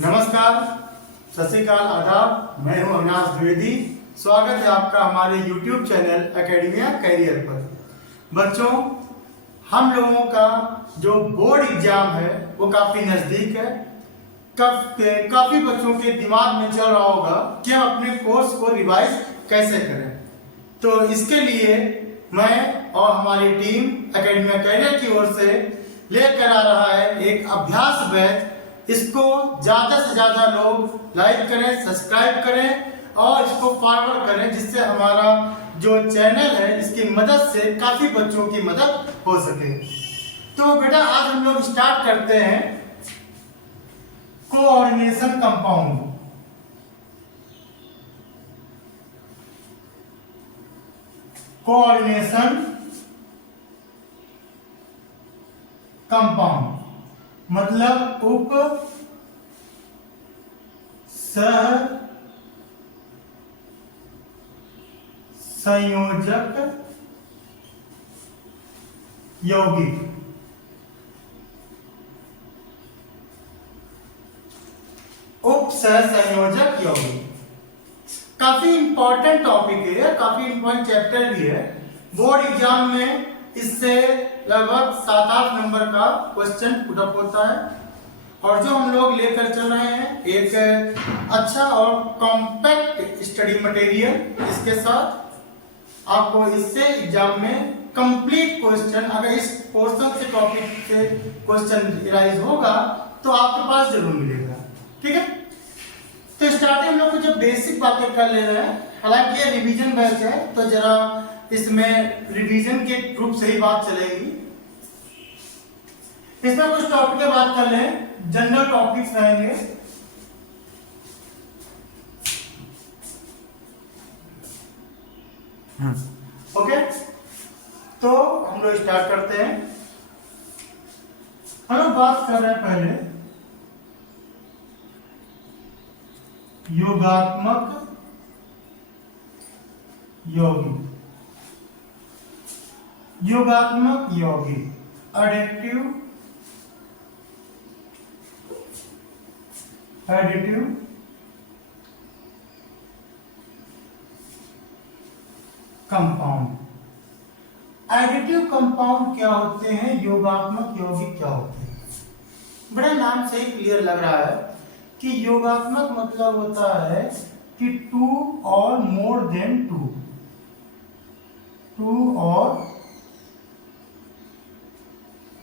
नमस्कार, सत श्री अकाल, आदाब। मैं हूं अविनाश द्विवेदी। स्वागत है आपका हमारे YouTube चैनल एकेडमिया कैरियर पर। बच्चों, हम लोगों का जो बोर्ड एग्जाम है वो काफ़ी नज़दीक है। काफ़ी बच्चों के दिमाग में चल रहा होगा कि हम अपने कोर्स को रिवाइज कैसे करें। तो इसके लिए मैं और हमारी टीम एकेडमिया कैरियर की ओर से लेकर आ रहा है एक अभ्यास बैच। इसको ज़्यादा से ज़्यादा लोग लाइक करें, सब्सक्राइब करें और इसको फॉरवर्ड करें, जिससे हमारा जो चैनल है इसकी मदद से काफ़ी बच्चों की मदद हो सके। तो बेटा, आज हम लोग स्टार्ट करते हैं कोऑर्डिनेशन कंपाउंड। कोऑर्डिनेशन कंपाउंड मतलब उप सह संयोजक यौगिक। उप सह संयोजक यौगिक काफी इंपॉर्टेंट टॉपिक है, काफी इंपॉर्टेंट चैप्टर भी है। बोर्ड एग्जाम में इससे लगभग 7-8 नंबर का क्वेश्चन पुटअप होता है। और जो हम लोग लेकर चल रहे हैं एक अच्छा और कॉम्पैक्ट स्टडी मटेरियल, इसके साथ आपको इससे एग्जाम में कंप्लीट क्वेश्चन, अगर इस पोर्शन से टॉपिक से क्वेश्चन राइज होगा तो आपके पास जरूर मिलेगा। ठीक है, तो स्टार्टिंग हम लोग कुछ बेसिक बातें कर ले रहे हैं। हालांकि ये रिवीजन बैच है तो जरा इसमें रिवीजन के ग्रुप से ही बात चलेगी। इसमें कुछ टॉपिक की बात कर लें, जनरल टॉपिक्स रहेंगे। ओके, तो हम लोग स्टार्ट करते हैं। हम लोग बात कर रहे हैं पहले योगात्मक यौगिक। योगात्मक यौगिक एडिटिव कंपाउंड। एडिटिव कंपाउंड क्या होते हैं, योगात्मक यौगिक क्या होते हैं? बड़ा नाम से ही क्लियर लग रहा है कि योगात्मक मतलब होता है कि 2 और मोर देन 2 और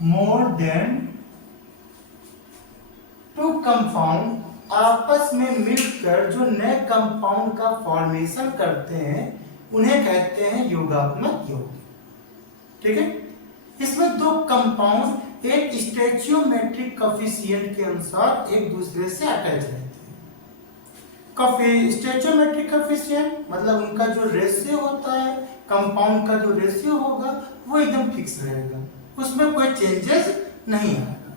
मोर देन 2 कंपाउंड आपस में मिलकर जो नए कंपाउंड का फॉर्मेशन करते हैं उन्हें कहते हैं योगात्मक यौगिक। ठीक है, इसमें 2 कंपाउंड एक स्टोइचियोमेट्रिक कोएफिशिएंट के अनुसार एक दूसरे से अटैच रहते हैं। स्टोइचियोमेट्रिक कोएफिशिएंट मतलब उनका जो रेशियो होता है, कंपाउंड का जो रेशियो होगा वो एकदम फिक्स रहेगा, उसमें कोई चेंजेस नहीं आएगा।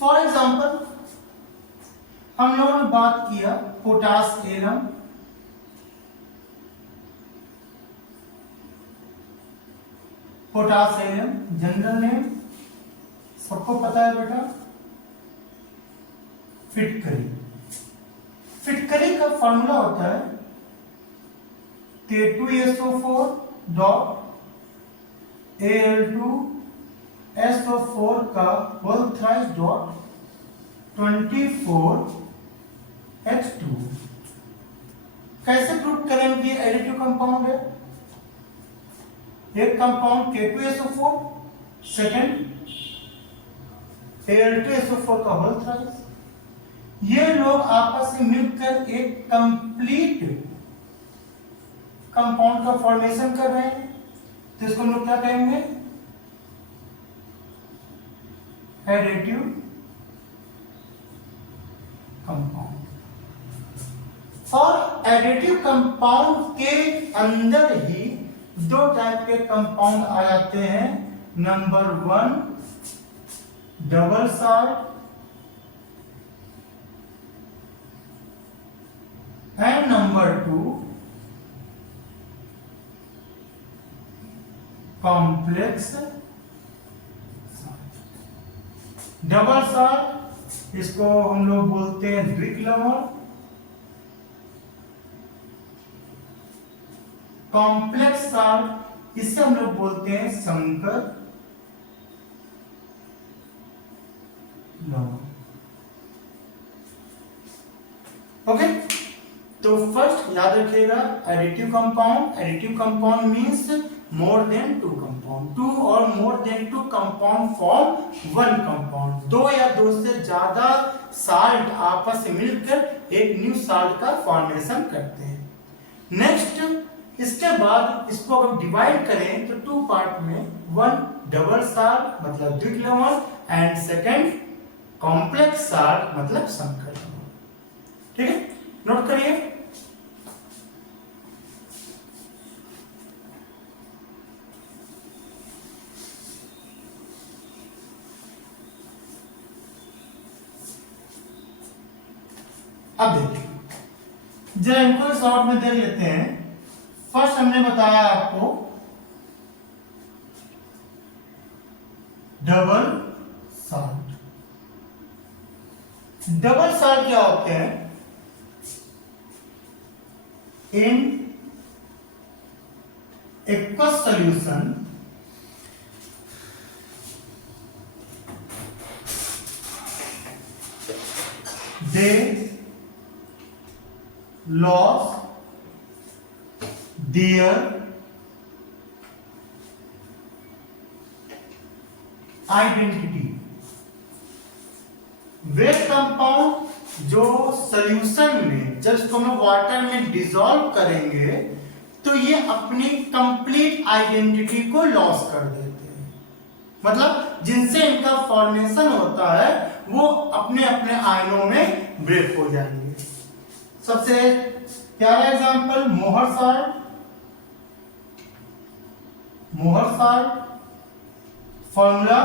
फॉर एग्जांपल, हम लोगों ने बात किया पोटास एरम, पोटास एरम जनरल नेम सबको पता है बेटा, फिटकरी। फिटकरी का फॉर्मूला होता है K2SO4 डॉट Al2SO4 का होल थ्राइस डॉट 24H2। कैसे प्रूव करें कि एडिटिव कंपाउंड है? एक कंपाउंड K2SO4, सेकंड Al2SO4 का होल थ्राइस, ये लोग आपस में मिलकर एक कंप्लीट कंपाउंड का फॉर्मेशन कर रहे हैं, तो इसको हम लोग क्या कहेंगे? Additive compound. और एडिटिव कंपाउंड के अंदर ही 2 टाइप के कंपाउंड आ जाते हैं। Number 1 double salt and number 2 complex double salt इसको हम लोग बोलते हैं द्विक्लमण। कॉम्प्लेक्स साल्ट इसे हम लोग बोलते हैं संकर लवण। ओके, तो फर्स्ट याद रखिएगा additive compound. Additive compound means more than two compound, two और more than two compound form one compound. दो या दो से ज्यादा साल्ट आपस में मिलकर एक न्यू साल्ट का फॉर्मेशन करते हैं। नेक्स्ट, इसके बाद इसको अगर डिवाइड करें तो टू पार्ट में, वन डबल साल्ट मतलब द्विक्लमण एंड सेकंड कॉम्प्लेक्स साल्ट मतलब संकर लवण। ठीक है, नोट करिए। अब देखिए जरा इनको शॉर्ट में देख लेते हैं। फर्स्ट हमने बताया आपको डबल साल्ट। डबल साल्ट क्या होते हैं? इन aqueous solution they lost their identity। Way compound जो सॉल्यूशन में जब इसको हम वाटर में डिसॉल्व करेंगे तो ये अपनी कंप्लीट आइडेंटिटी को लॉस कर देते हैं। मतलब जिनसे इनका फॉर्मेशन होता है वो अपने अपने आयनों में ब्रेक हो जाएंगे। सबसे प्यारा एग्जांपल मोहर साल्ट। मोहर salt formula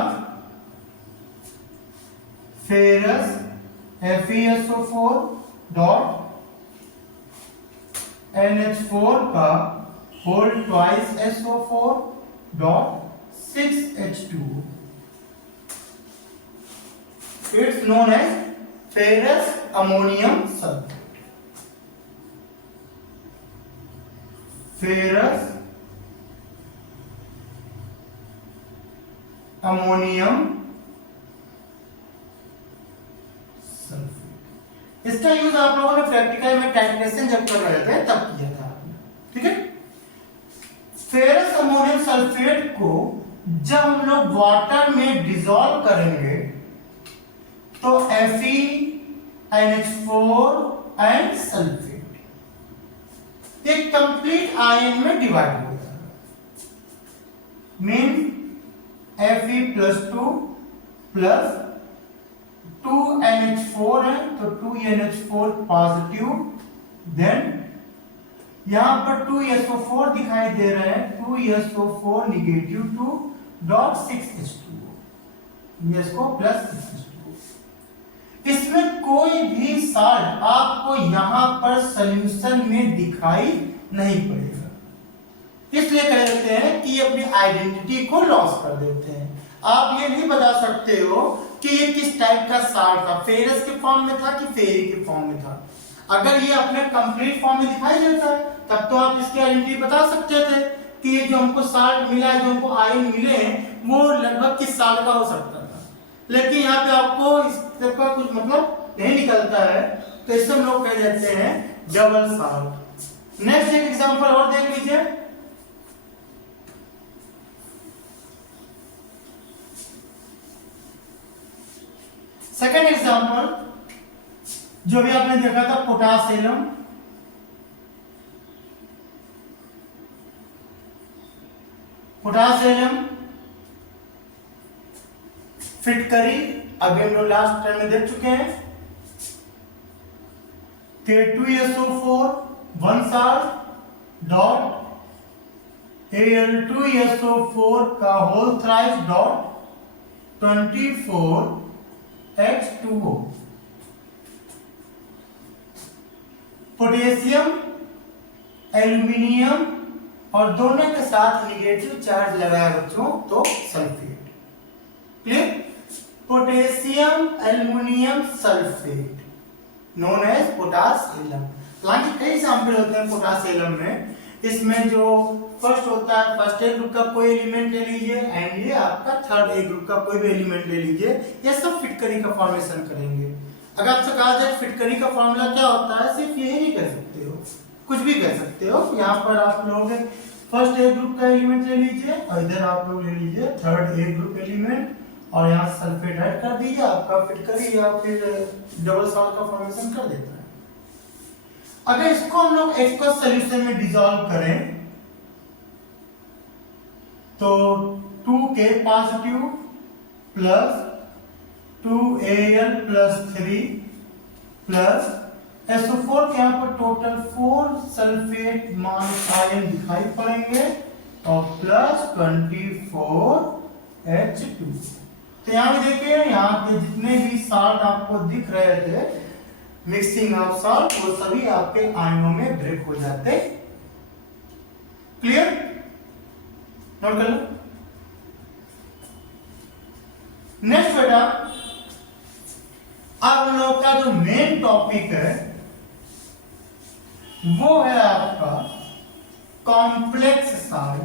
ferrous FeSO4 dot NH4 का whole twice SO4 dot 6H2O। It's known as ferrous ammonium sulphate. Ferrous ammonium sulphate. इसका यूज आप लोगों ने प्रैक्टिकल में टाइट्रेशन जब कर रहे थे तब किया था आपने। ठीक है, फेरस अमोनियम सल्फेट को जब हम लोग वाटर में डिसॉल्व करेंगे तो FeNH4 एंड सल्फेट एक कंप्लीट आयन में डिवाइड हो जाएगा। मीन Fe+2 प्लस 2NH4 है तो 2NH4 पॉजिटिव, देन यहां पर 2SO4 दिखाई दे रहा है, 2SO4 निगेटिव 2 डॉट 6H2O, इसको प्लस 6H2O। इसमें कोई भी साल्ट आपको यहां पर सॉल्यूशन में दिखाई नहीं पड़ेगा, इसलिए कह देते हैं कि ये अपनी आइडेंटिटी को लॉस कर देते हैं। आप ये नहीं बता सकते हो कि ये किस टाइप का साल्ट था, फेरस के फॉर्म में था कि फेरी के फॉर्म में था। अगर ये अपने कंप्लीट फॉर्म में दिखाई देता है तब तो आप इसकी आइडेंटिटी बता सकते थे कि ये जो हमको साल्ट मिला है, जो हमको आयन मिले हैं, वो लगभग किस साल्ट का हो सकता था। लेकिन यहाँ पे आपको इसका कुछ मतलब नहीं निकलता है, तो इसे हम लोग कह देते हैं डबल साल्ट। नेक्स्ट एक एग्जांपल और देख लीजिए। सेकेंड एग्जांपल जो भी आपने देखा था पोटासियम। पोटासियम फिटकरी अभी हम लोग लास्ट टाइम में देख चुके हैं। K2SO4 1 साल्ट डॉट Al2SO4 का whole thrice dot 24H2O। Potassium aluminium और दोनों के साथ निगेटिव चार्ज लगाया बच्चों तो sulphate. Clear? Potassium aluminium sulphate known as potassium. हालांकि कई एग्जाम्पल होते हैं पोटासियम में, इसमें जो फर्स्ट होता है फर्स्ट ए ग्रुप का कोई एलिमेंट ले लीजिए एंड ये आपका थर्ड ए ग्रुप का कोई भी एलिमेंट ले लीजिए, ये सब फिटकरी का फॉर्मेशन करेंगे। अगर आपसे कहा जाए फिटकरी का फॉर्मूला क्या होता है, सिर्फ यही नहीं कह सकते हो, कुछ भी कह सकते हो। यहाँ पर आप लोग फर्स्ट ए ग्रुप का एलिमेंट ले लीजिए और इधर आप लोग ले लीजिए थर्ड ए ग्रुप एलिमेंट और यहाँ सल्फेट ऐड कर दीजिए, आपका फिटकरी या फिर डबल सॉल्ट का फॉर्मेशन कर देता है। अगर इसको हम लोग एक्वस सॉल्यूशन में डिसॉल्व करें तो 2K positive plus 2Al plus 3 plus SO4 के यहाँ पर टोटल 4 सल्फेट आयन दिखाई पड़ेंगे और प्लस 24 H2। तो यहाँ भी देखिए, यहाँ के जितने भी साल्ट आपको दिख रहे थे मिक्सिंग ऑफ साल्ट, वो सभी आपके आयनों में ब्रेक हो जाते। क्लियर? नोट कर लो। नेक्स्ट बेटा, अब हम लोग का जो मेन टॉपिक है वो है आपका कॉम्प्लेक्स साल्ट,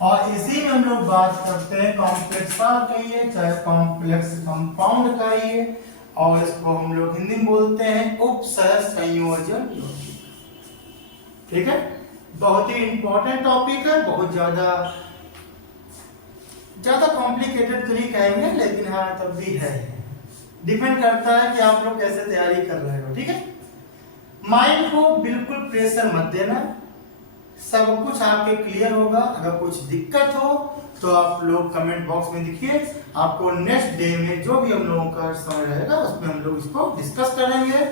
और इसी में हम लोग बात करते हैं कॉम्प्लेक्स साल्ट कहिए चाहे कॉम्प्लेक्स कंपाउंड कहिए, और इसको हम लोग हिंदी में बोलते हैं उपसह संयोजन यौगिक। ठीक है, बहुत ही इंपॉर्टेंट टॉपिक है, बहुत ज्यादा कॉम्प्लिकेटेड तो नहीं कहेंगे लेकिन हाँ तब भी है, डिपेंड करता है कि आप लोग कैसे तैयारी कर रहे हो। ठीक है, माइंड को बिल्कुल प्रेशर मत देना, सब कुछ आपके क्लियर होगा। अगर कुछ दिक्कत हो तो आप लोग कमेंट बॉक्स में लिखिए, आपको नेक्स्ट डे में जो भी हम लोगों का समय रहेगा उसमें हम लोग इसको डिस्कस करेंगे।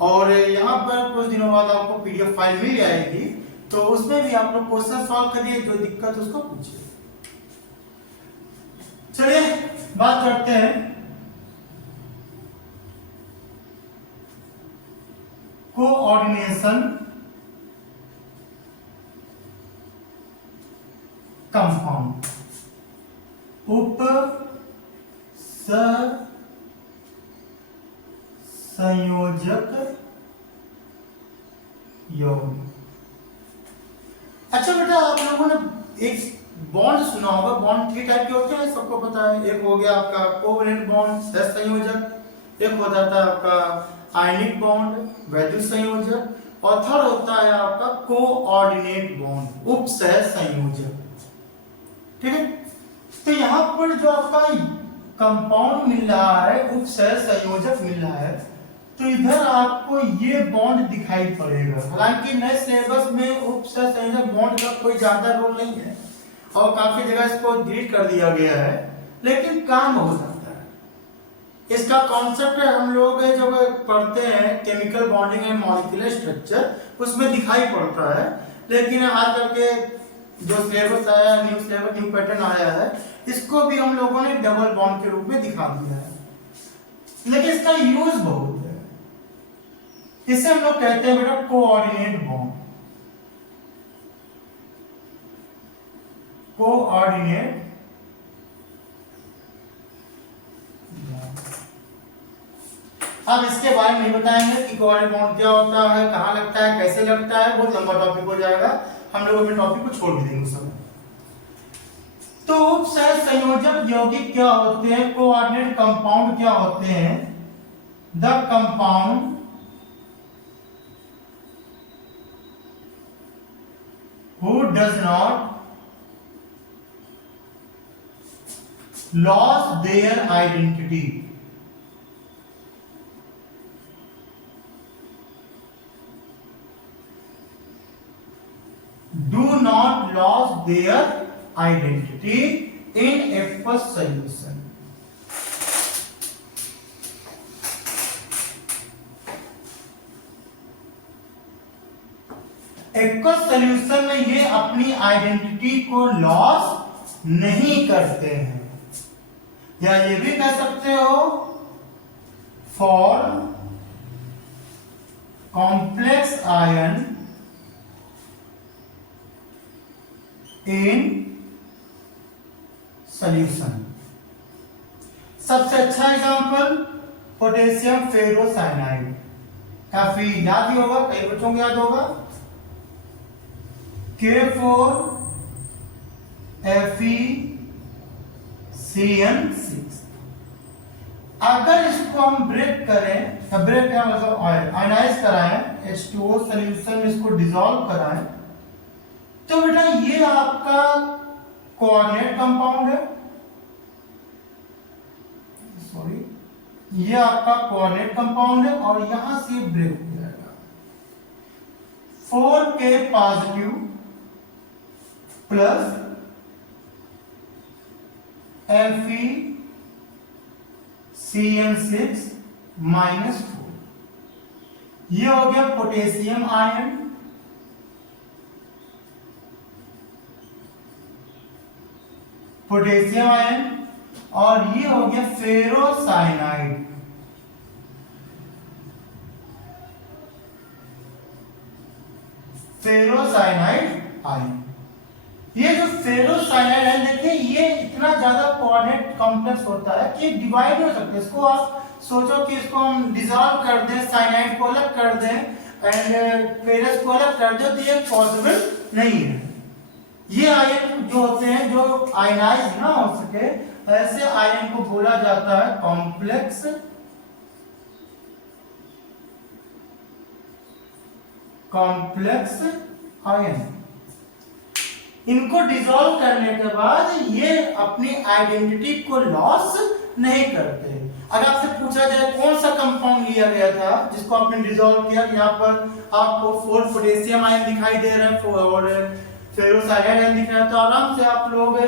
और यहाँ पर कुछ दिनों बाद आपको PDF फाइल मिल जाएगी, तो उसमें भी आप लोग क्वेश्चन सॉल्व करिए, जो दिक्कत उसको पूछिए। चलिए बात करते हैं कोऑर्डिनेशन कंपाउंड, उप संयोजक यौगिक। अच्छा बेटा, आप लोगों ने एक बॉन्ड सुना होगा, बॉन्ड 3 टाइप के होते हैं, सबको पता है। एक हो गया आपका कोवैलेंट बॉन्ड सह संयोजक, एक हो जाता है आपका आयनिक बॉन्ड वैद्युत संयोजक, और थर्ड होता है आपका कोऑर्डिनेट बॉन्ड उपसह संयोजक। ठीक है, तो यहाँ पर जो आपका कंपाउंड मिल रहा है उपसह संयोजक मिल रहा है, तो इधर आपको ये बॉन्ड दिखाई पड़ेगा। हालांकि नए सिलेबस में उपसह संयोजक बॉन्ड का कोई ज्यादा रोल नहीं है और काफी जगह इसको डिलीट कर दिया गया है, लेकिन काम हो जाता है। इसका कॉन्सेप्ट हम लोग जब पढ़ते हैं chemical bonding and molecular structure, उसमें दिखाई पड़ता है, लेकिन आजकल के जो सिलेबस आया, न्यू सिलेबस, न्यू पैटर्न आया है, इसको भी हम लोगों ने डबल बॉन्ड के रूप में दिखा दिया है, लेकिन इसका यूज बहुत है। इसे हम लोग कहते हैं बेटा कोऑर्डिनेट बॉन्ड। कोऑर्डिनेट अब इसके बारे में नहीं बताएंगे कि कोऑर्डिनेट बॉन्ड क्या होता है, कहाँ लगता है, कैसे लगता है, बहुत लंबा टॉपिक हो जाएगा, हम लोग अपने टॉपिक को छोड़ भी देंगे सब। तो उपसह संयोजक यौगिक क्या होते हैं, कोऑर्डिनेट कंपाउंड क्या होते हैं? The compound who does not lose their identity, do not lose their identity in aqueous solution। Aqueous solution में ये अपनी आइडेंटिटी को लॉस नहीं करते हैं, या ये भी कह सकते हो for complex ion in solution. सबसे अच्छा एग्जांपल पोटेशियम फेरोसाइनाइड, काफी याद ही होगा, कई बच्चों को याद होगा, K4FeCN6। अगर इसको हम ब्रेक करें, ब्रेक क्या मतलब आयनाइज कराएं, H2O सोल्यूशन में इसको डिसॉल्व कराएं, तो बेटा ये आपका कोऑर्डिनेट कंपाउंड है, सॉरी ये आपका कोऑर्डिनेट कंपाउंड है और यहां से ब्रेक हो जाएगा। 4K positive plus FeCN6 minus 4, ये हो गया पोटेशियम आयन, पोटेशियम आयन, और ये हो गया फेरोसाइनाइड, फेरोसाइनाइड आयन। ये जो फेरोसाइनाइड है देखिए, ये इतना ज्यादा कोऑर्डिनेट कॉम्प्लेक्स होता है कि डिवाइड हो सकता है। इसको आप सोचो कि इसको हम डिसॉल्व कर दें, साइनाइड को अलग कर दें एंड फेरस को अलग कर दें, तो ये पॉसिबल नहीं है। ये आयन जो होते हैं जो आयनाइज ना हो सके, ऐसे आयन को बोला जाता है कॉम्प्लेक्स आयन। इनको डिसॉल्व करने के बाद ये अपनी आइडेंटिटी को लॉस नहीं करते। अगर आपसे पूछा जाए कौन सा कंपाउंड लिया गया था जिसको आपने डिसॉल्व किया, यहाँ पर आपको 4 पोटेशियम आयन दिखाई दे रहा है और फेरोसाइनाइड आयन दिख रहा है, तो आराम से आप लोग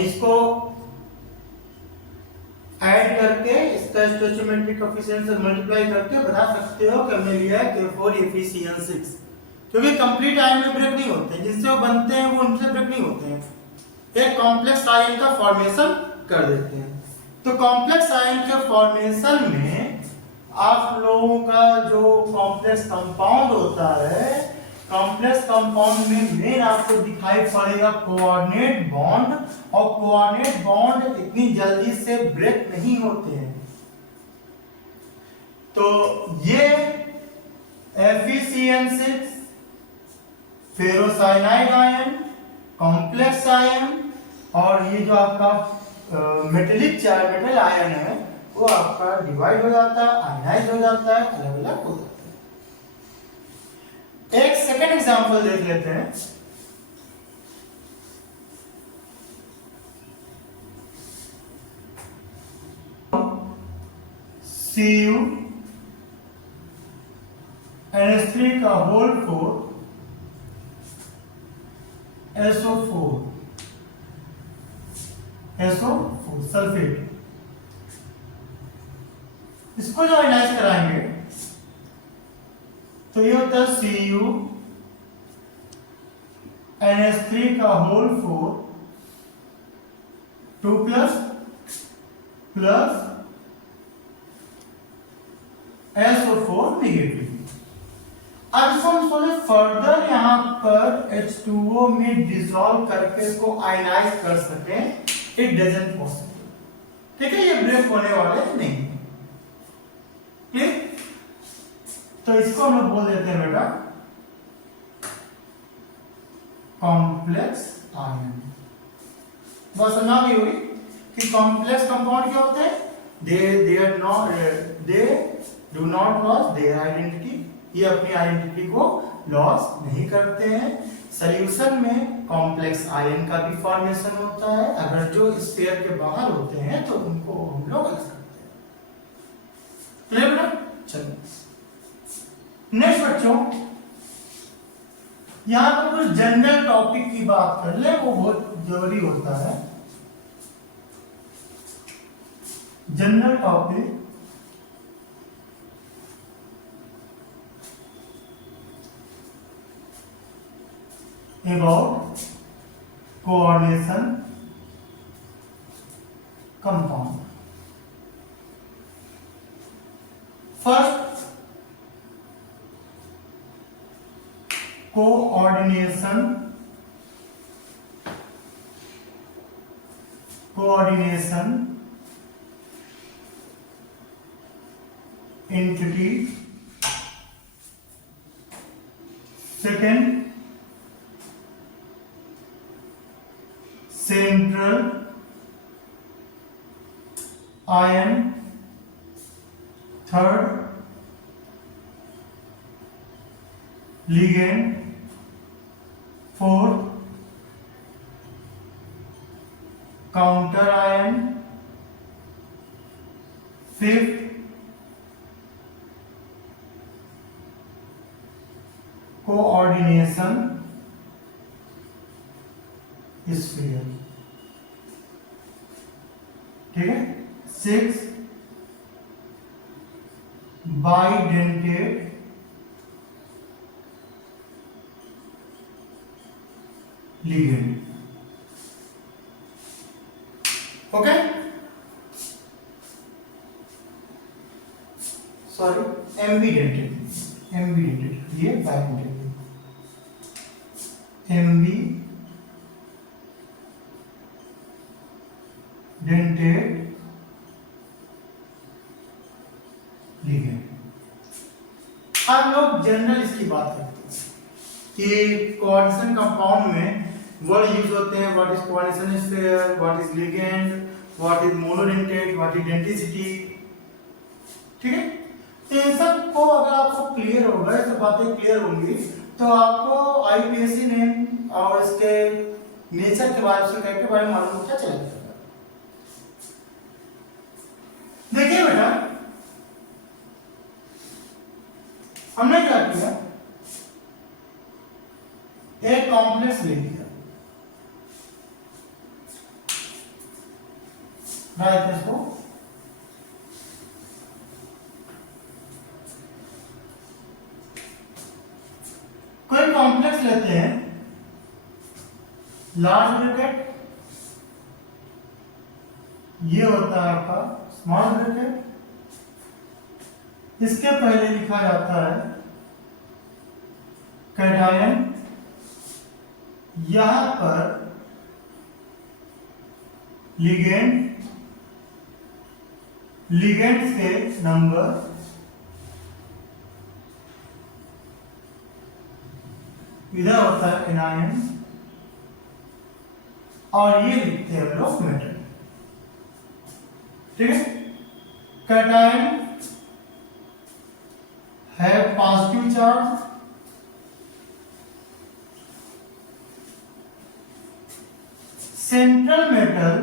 इसको ऐड करके इसका स्टोइचियोमेट्रिक कोएफिशिएंट से मल्टीप्लाई करके बता सकते हो कि हमने लिया है K4FeCN6, क्योंकि कंप्लीट आयन में ब्रेक नहीं होते हैं, जिससे वो बनते हैं वो उनसे ब्रेक नहीं होते हैं, एक कॉम्प्लेक्स आयन का फॉर्मेशन कर देते हैं। तो कॉम्प्लेक्स आयन के फॉर्मेशन में आप लोगों का जो कॉम्प्लेक्स कंपाउंड होता है, कॉम्प्लेक्स कंपाउंड में मेन आपको दिखाई पड़ेगा कोऑर्डिनेट बॉन्ड, और कोऑर्डिनेट बॉन्ड इतनी जल्दी से ब्रेक नहीं होते हैं। तो ये FeCN6 ferrocyanide ion, complex ion, और ये जो आपका मेटेलिक मेटल आयन है वो आपका डिवाइड हो जाता है, आयनाइज हो जाता है, अलग अलग हो जाता है। एक सेकंड एग्जांपल देख लेते हैं। Cu NH3 का होल 4 SO4 सल्फेट, इसको जो आयनाइज कराएंगे तो ये होता है Cu NH3 का होल 4 2 प्लस SO4 नेगेटिव। अब इसको हम सोचे फर्दर यहाँ पर H2O में डिसॉल्व करके इसको आयनाइज कर सके, इट डजंट पॉसिबल। ठीक है, ये ब्रेक होने वाले नहीं। क्लियर? तो इसको हम लोग बोल देते हैं बेटा कॉम्प्लेक्स आयन। बस समझा भी हुई कि कॉम्प्लेक्स कंपाउंड क्या होते हैं, they do not loss their identity, ये अपनी आइडेंटिटी को लॉस नहीं करते हैं। सॉल्यूशन में कॉम्प्लेक्स आयन का भी फॉर्मेशन होता है, अगर जो स्फीयर के बाहर होते हैं तो उनको हम लोग अलग करते हैं। क्लियर बेटा? चलो नेक्स्ट बच्चों, यहां पर कुछ जनरल टॉपिक की बात कर ले, वो बहुत जरूरी होता है। General topic about coordination compound. First, coordination entity, second central ion, third ligand, fourth counter ion, fifth coordination sphere, ठीक है। Six bidentate ligand, okay, sorry एम्बीडेंटेड, ये बाइडेंटेड, एम्बीडेंटेड लिगेंड। हम लोग जनरल इसकी बात करते हैं कि कोऑर्डिनेशन कंपाउंड में वर्ड यूज होते हैं, what is coordination sphere, what is ligand, what is monodentate, what is density, ठीक है। तो इन सब को अगर आपको क्लियर होगा, ये सब बातें क्लियर होंगी, तो आपको आईपीएससी नेम और इसके नेचर के बारे में मालूम क्या चलेगा। देखिए बेटा, हमने क्या किया, एक कॉम्प्लेक्स ले लिया, राइट, इसको कोई कॉम्प्लेक्स लेते हैं, लार्ज ब्रैकेट, ये होता है आपका स्मॉल ब्रैकेट, इसके पहले लिखा जाता है कैटायन, यहां पर लिगेंड, लिगेंड के नंबर, इधर होता है एनायन, और ये लिखते हैं लोग मेटल, ठीक है। कैटायन है पॉजिटिव चार्ज, सेंट्रल मेटल,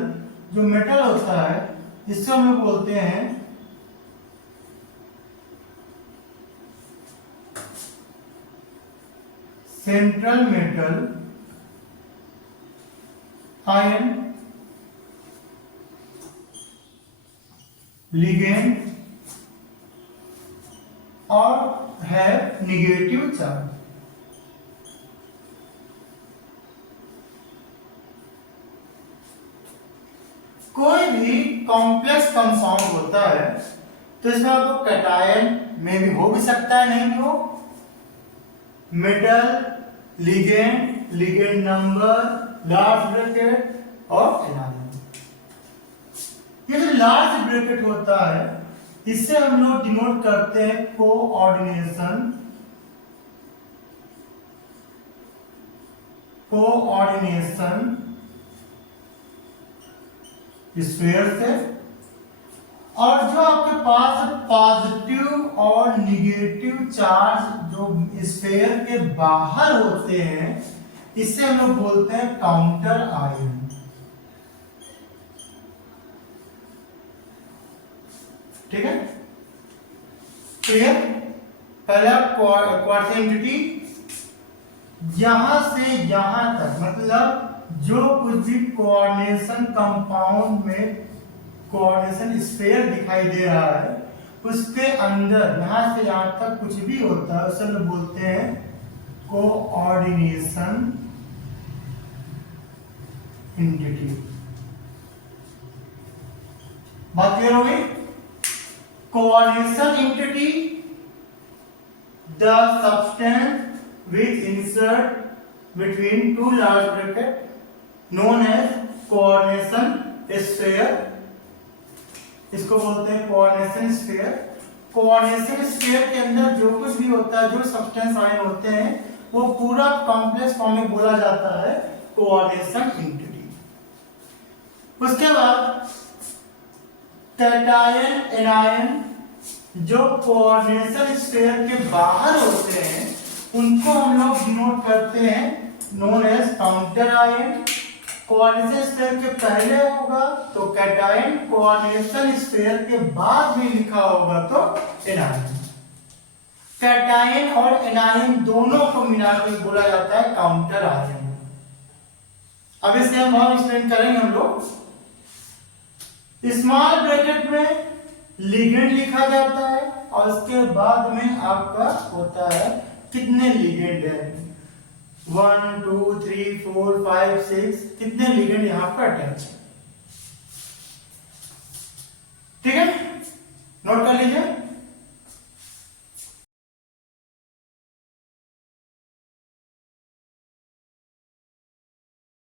जो मेटल होता है इससे हम लोग बोलते हैं सेंट्रल मेटल आयन, लिगेंड और है निगेटिव चार्ज। कोई भी कॉम्प्लेक्स कंपाउंड होता है तो इसमें आपको कैटायन में भी हो भी सकता है, नहीं भी हो, metal, ligand, ligand number, large bracket और एनायन। ये जो लार्ज ब्रैकेट होता है इससे हम लोग डिनोट करते हैं कोऑर्डिनेशन, स्फीयर से। और जो आपके पास पॉजिटिव और निगेटिव चार्ज जो स्फीयर के बाहर होते हैं इससे हम लोग बोलते हैं काउंटर आयन, ठीक है, क्लियर। पहला क्वाड्रेंटिटी, यहां से यहां तक, मतलब जो कुछ भी कोऑर्डिनेशन कंपाउंड में कोऑर्डिनेशन स्फीयर दिखाई दे रहा है उसके अंदर यहां से यहां तक कुछ भी होता है उसे हम बोलते हैं कोऑर्डिनेशन एंटिटी। बात क्लियर हो गई। Coordination entity, the substance which insert between two large brackets known as coordination sphere, इसको बोलते हैं कोऑर्डिनेशन स्फीयर। कोऑर्डिनेशन स्फीयर के अंदर जो कुछ भी होता है, जो सब्सटेंस आयन होते हैं, वो पूरा कॉम्प्लेक्स फॉर्म में बोला जाता है कोऑर्डिनेशन एंटिटी। उसके बाद कैटायन एनायन जो कोऑर्डिनेशन स्फीयर के बाहर होते हैं उनको हम लोग डिनोट करते हैं known as counter ion. Coordination sphere के पहले होगा तो कैटायन, कोऑर्डिनेशन स्फीयर के बाद भी लिखा होगा तो एनायन। कैटायन और एनायन दोनों को मिलाकर बोला जाता है काउंटर आयन। अब इसे हम और एक्सप्लेन करेंगे हम लोग। स्मॉल ब्रैकेट में लिगेंड लिखा जाता है और उसके बाद में आपका होता है कितने लिगेंड है, 1 2 3 4 5 6, कितने लिगेंड यहाँ पर अटैच है।